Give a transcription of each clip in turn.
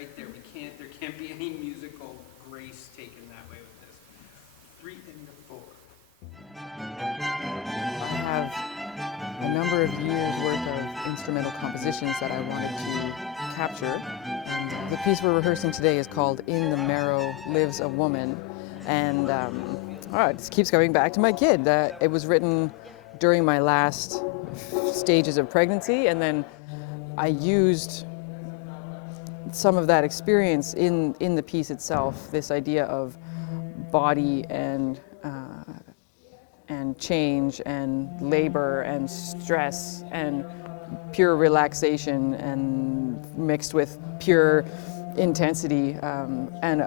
right there. There can't be any musical grace taken that way with this. 3 into 4. I have a number of years worth of instrumental compositions that I wanted to capture. And the piece we're rehearsing today is called In the Marrow Lives a Woman. And it just keeps going back to my kid. It was written during my last stages of pregnancy, and then I used some of that experience in the piece itself, this idea of body and change and labor and stress and pure relaxation and mixed with pure intensity, and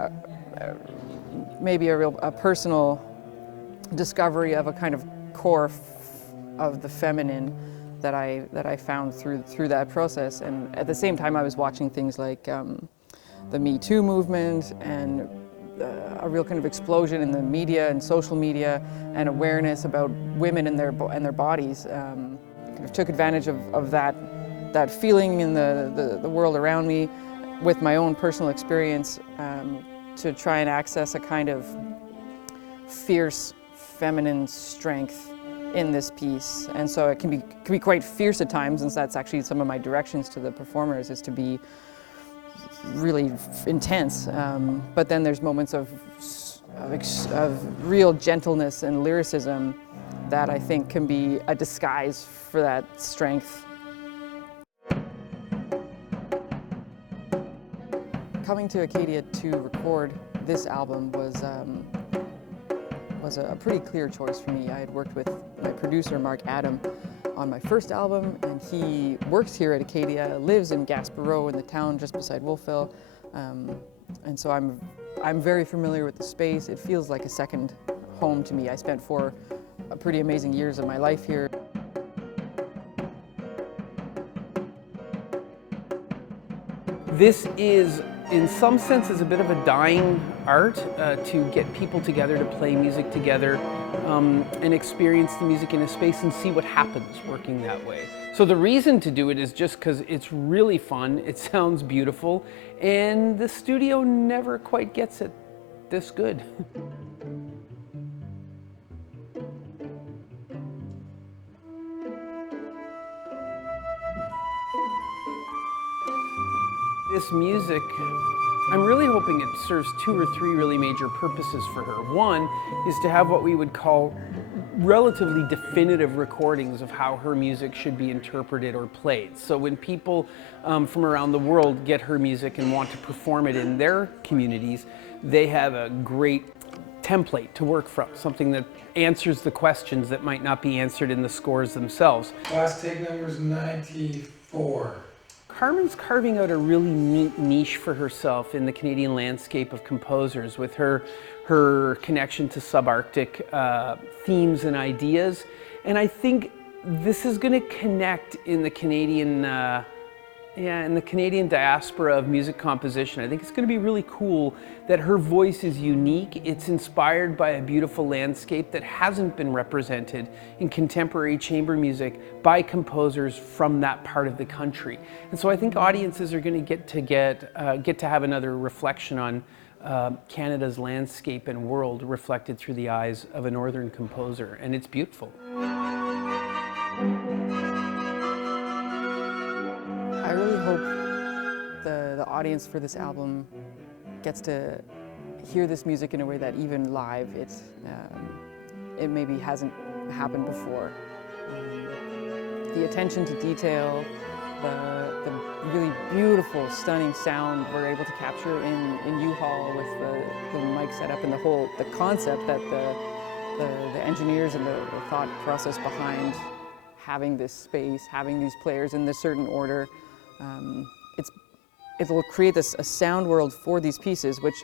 maybe a personal discovery of a kind of core of the feminine that I found through that process. And at the same time, I was watching things like the Me Too movement and a real kind of explosion in the media and social media and awareness about women and their bodies. Kind of took advantage of that feeling in the world around me with my own personal experience to try and access a kind of fierce feminine strength in this piece. And so it can be quite fierce at times, and that's actually some of my directions to the performers, is to be really intense. But then there's moments of real gentleness and lyricism that I think can be a disguise for that strength. Coming to Acadia to record this album was a pretty clear choice for me. I had worked with my producer, Mark Adam, on my first album, and he works here at Acadia, lives in Gaspereau in the town just beside Wolfville. And so I'm very familiar with the space. It feels like a second home to me. I spent 4 pretty amazing years of my life here. This is, in some senses, a bit of a dying art to get people together to play music together and experience the music in a space and see what happens working that way. So the reason to do it is just because it's really fun, it sounds beautiful, and the studio never quite gets it this good. This music, I'm really hoping it serves 2 or 3 really major purposes for her. One is to have what we would call relatively definitive recordings of how her music should be interpreted or played. So when people from around the world get her music and want to perform it in their communities, they have a great template to work from, something that answers the questions that might not be answered in the scores themselves. Last take number is 94. Carmen's carving out a really neat niche for herself in the Canadian landscape of composers with her connection to subarctic themes and ideas. And I think this is going to connect in the Canadian diaspora of music composition. I think it's going to be really cool that her voice is unique. It's inspired by a beautiful landscape that hasn't been represented in contemporary chamber music by composers from that part of the country. And so I think audiences are going to get to have another reflection on Canada's landscape and world reflected through the eyes of a northern composer, and it's beautiful. I really hope the audience for this album gets to hear this music in a way that even live it maybe hasn't happened before. The attention to detail, the really beautiful, stunning sound we're able to capture in U-Haul with the mic setup and the concept that the engineers and the thought process behind having this space, having these players in this certain order. It will create a sound world for these pieces, which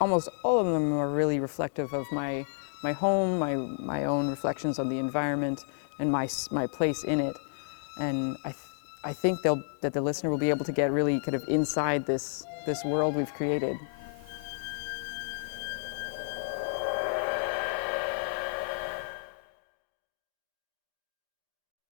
almost all of them are really reflective of my home, my own reflections on the environment, and my place in it. And I think that the listener will be able to get really kind of inside this world we've created.